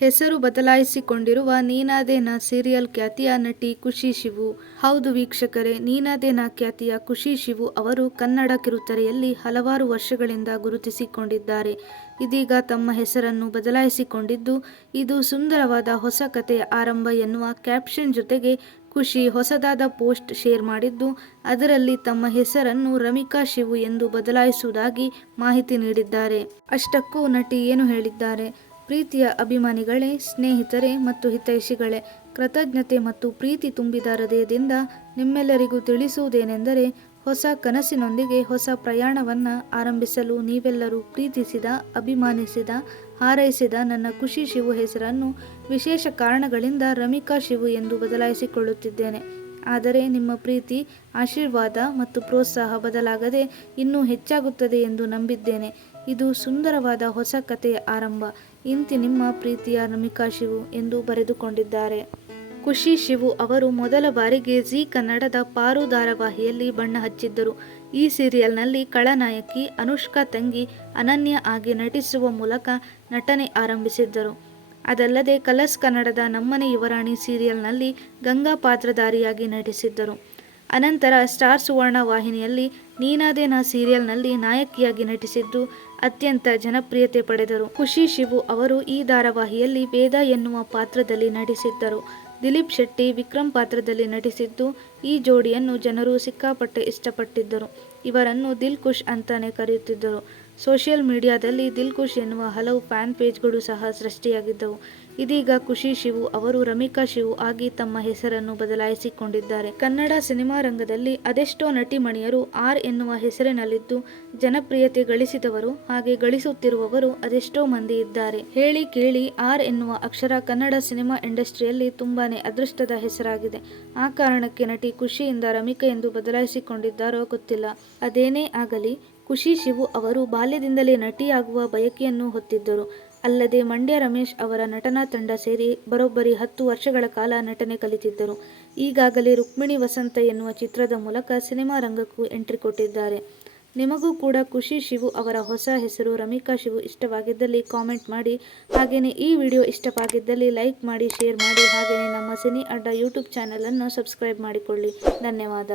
ಹೆಸರು ಬದಲಾಯಿಸಿಕೊಂಡಿರುವ ನೀನಾದೇನಾ ಸೀರಿಯಲ್ ಖ್ಯಾತಿಯ ನಟಿ ಖುಷಿ ಶಿವು. ಹೌದು ವೀಕ್ಷಕರೇ ನೀನಾದೇನಾ ಖ್ಯಾತಿಯ ಖುಷಿ ಶಿವು ಅವರು ಕನ್ನಡ ಕಿರುತೆರೆಯಲ್ಲಿ ಹಲವಾರು ವರ್ಷಗಳಿಂದ ಗುರುತಿಸಿಕೊಂಡಿದ್ದಾರೆ. ಇದೀಗ ತಮ್ಮ ಹೆಸರನ್ನು ಬದಲಾಯಿಸಿಕೊಂಡಿದ್ದು, ಇದು ಸುಂದರವಾದ ಹೊಸ ಕಥೆಯ ಆರಂಭ ಎನ್ನುವ ಕ್ಯಾಪ್ಷನ್ ಜೊತೆಗೆ ಖುಷಿ ಹೊಸದಾದ ಪೋಸ್ಟ್ ಶೇರ್ ಮಾಡಿದ್ದು, ಅದರಲ್ಲಿ ತಮ್ಮ ಹೆಸರನ್ನು ರಮಿಕಾ ಶಿವು ಎಂದು ಬದಲಾಯಿಸುವುದಾಗಿ ಮಾಹಿತಿ ನೀಡಿದ್ದಾರೆ. ಅಷ್ಟಕ್ಕೂ ನಟಿ ಏನು ಹೇಳಿದ್ದಾರೆ? ಪ್ರೀತಿಯ ಅಭಿಮಾನಿಗಳೇ, ಸ್ನೇಹಿತರೆ ಮತ್ತು ಹಿತೈಷಿಗಳೇ, ಕೃತಜ್ಞತೆ ಮತ್ತು ಪ್ರೀತಿ ತುಂಬಿದ ಹೃದಯದಿಂದ ನಿಮ್ಮೆಲ್ಲರಿಗೂ ತಿಳಿಸುವುದೇನೆಂದರೆ ಹೊಸ ಕನಸಿನೊಂದಿಗೆ ಹೊಸ ಪ್ರಯಾಣವನ್ನು ಆರಂಭಿಸಲು ನೀವೆಲ್ಲರೂ ಪ್ರೀತಿಸಿದ, ಅಭಿಮಾನಿಸಿದ, ಹಾರೈಸಿದ ನನ್ನ ಖುಷಿ ಶಿವು ಹೆಸರನ್ನು ವಿಶೇಷ ಕಾರಣಗಳಿಂದ ರಮಿಕಾ ಶಿವು ಎಂದು ಬದಲಾಯಿಸಿಕೊಳ್ಳುತ್ತಿದ್ದೇನೆ. ಆದರೆ ನಿಮ್ಮ ಪ್ರೀತಿ, ಆಶೀರ್ವಾದ ಮತ್ತು ಪ್ರೋತ್ಸಾಹ ಬದಲಾಗದೆ ಇನ್ನೂ ಹೆಚ್ಚಾಗುತ್ತದೆ ಎಂದು ನಂಬಿದ್ದೇನೆ. ಇದು ಸುಂದರವಾದ ಹೊಸ ಕಥೆಯ ಆರಂಭ. ಇಂತಿ ನಿಮ್ಮ ಪ್ರೀತಿಯ ನಮಿಕಾ ಶಿವು ಎಂದು ಬರೆದುಕೊಂಡಿದ್ದಾರೆ. ಖುಷಿ ಶಿವು ಅವರು ಮೊದಲ ಬಾರಿಗೆ ಜಿ ಕನ್ನಡದ ಪಾರು ಧಾರಾವಾಹಿಯಲ್ಲಿ ಬಣ್ಣ ಹಚ್ಚಿದ್ದರು. ಈ ಸೀರಿಯಲ್ನಲ್ಲಿ ಖಳನಾಯಕಿ ಅನುಷ್ಕಾ ತಂಗಿ ಅನನ್ಯ ಆಗಿ ನಟಿಸುವ ಮೂಲಕ ನಟನೆ ಆರಂಭಿಸಿದ್ದರು. ಅದಲ್ಲದೆ ಕಲರ್ಸ್ ಕನ್ನಡದ ನಮ್ಮನೆ ಯುವರಾಣಿ ಸೀರಿಯಲ್ನಲ್ಲಿ ಗಂಗಾ ಪಾತ್ರಧಾರಿಯಾಗಿ ನಟಿಸಿದ್ದರು. ಅನಂತರ ಸ್ಟಾರ್ ಸುವರ್ಣ ವಾಹಿನಿಯಲ್ಲಿ ನೀನಾದೇನಾ ಸೀರಿಯಲ್ನಲ್ಲಿ ನಾಯಕಿಯಾಗಿ ನಟಿಸಿದ್ದು ಅತ್ಯಂತ ಜನಪ್ರಿಯತೆ ಪಡೆದರು. ಖುಷಿ ಶಿವು ಅವರು ಈ ಧಾರಾವಾಹಿಯಲ್ಲಿ ವೇದ ಎನ್ನುವ ಪಾತ್ರದಲ್ಲಿ ನಟಿಸಿದ್ದರು. ದಿಲೀಪ್ ಶೆಟ್ಟಿ ವಿಕ್ರಮ್ ಪಾತ್ರದಲ್ಲಿ ನಟಿಸಿದ್ದು ಈ ಜೋಡಿಯನ್ನು ಜನರು ಸಿಕ್ಕಾಪಟ್ಟೆ ಇಷ್ಟಪಟ್ಟಿದ್ದರು. ಇವರನ್ನು ದಿಲ್ ಖುಷ್ ಅಂತಾನೆ ಕರೆಯುತ್ತಿದ್ದರು. ಸೋಷಿಯಲ್ ಮೀಡಿಯಾದಲ್ಲಿ ದಿಲ್ ಖುಷ್ ಎನ್ನುವ ಹಲವು ಫ್ಯಾನ್ ಪೇಜ್ಗಳು ಸಹ ಸೃಷ್ಟಿಯಾಗಿದ್ದವು. ಇದೀಗ ಖುಷಿ, ಶಿವು ಅವರು ರಮಿಕಾ, ಶಿವು ಆಗಿ ತಮ್ಮ ಹೆಸರನ್ನು ಬದಲಾಯಿಸಿಕೊಂಡಿದ್ದಾರೆ. ಕನ್ನಡ ಸಿನಿಮಾ ರಂಗದಲ್ಲಿ ಅದೆಷ್ಟೋ ನಟಿಮಣಿಯರು ಆರ್ ಎನ್ನುವ ಹೆಸರಿನಲ್ಲಿದ್ದು ಜನಪ್ರಿಯತೆ ಗಳಿಸಿದವರು ಹಾಗೆ ಗಳಿಸುತ್ತಿರುವವರು ಅದೆಷ್ಟೋ ಮಂದಿ ಇದ್ದಾರೆ. ಹೇಳಿ ಕೇಳಿ ಆರ್ ಎನ್ನುವ ಅಕ್ಷರ ಕನ್ನಡ ಸಿನಿಮಾ ಇಂಡಸ್ಟ್ರಿಯಲ್ಲಿ ತುಂಬಾನೇ ಅದೃಷ್ಟದ ಹೆಸರಾಗಿದೆ. ಆ ಕಾರಣಕ್ಕೆ ನಟಿ ಖುಷಿಯಿಂದ ರಮಿಕಾ ಎಂದು ಬದಲಾಯಿಸಿಕೊಂಡಿದ್ದಾರೋ ಗೊತ್ತಿಲ್ಲ. ಅದೇನೇ ಆಗಲಿ ಖುಷಿ ಶಿವು ಅವರು ಬಾಲ್ಯದಿಂದಲೇ ನಟಿಯಾಗುವ ಬಯಕೆಯನ್ನು ಹೊತ್ತಿದ್ದರು. ಅಲ್ಲದೆ ಮಂಡ್ಯ ರಮೇಶ್ ಅವರ ನಟನಾ ತಂಡ ಸೇರಿ ಬರೋಬ್ಬರಿ ಹತ್ತು ವರ್ಷಗಳ ಕಾಲ ನಟನೆ ಕಲಿತಿದ್ದರು. ಈಗಾಗಲೇ ರುಕ್ಮಿಣಿ ವಸಂತ ಎನ್ನುವ ಚಿತ್ರದ ಮೂಲಕ ಸಿನಿಮಾ ರಂಗಕ್ಕೂ ಎಂಟ್ರಿ ಕೊಟ್ಟಿದ್ದಾರೆ. ನಿಮಗೂ ಕೂಡ ಖುಷಿ ಶಿವು ಅವರ ಹೊಸ ಹೆಸರು ರಮಿಕಾ ಶಿವು ಇಷ್ಟವಾಗಿದ್ದಲ್ಲಿ ಕಾಮೆಂಟ್ ಮಾಡಿ. ಹಾಗೆಯೇ ಈ ವಿಡಿಯೋ ಇಷ್ಟವಾಗಿದ್ದಲ್ಲಿ ಲೈಕ್ ಮಾಡಿ, ಶೇರ್ ಮಾಡಿ. ಹಾಗೆಯೇ ನಮ್ಮ ಸಿನಿ ಅಡ್ಡ ಯೂಟ್ಯೂಬ್ ಚಾನಲನ್ನು ಸಬ್ಸ್ಕ್ರೈಬ್ ಮಾಡಿಕೊಳ್ಳಿ. ಧನ್ಯವಾದ.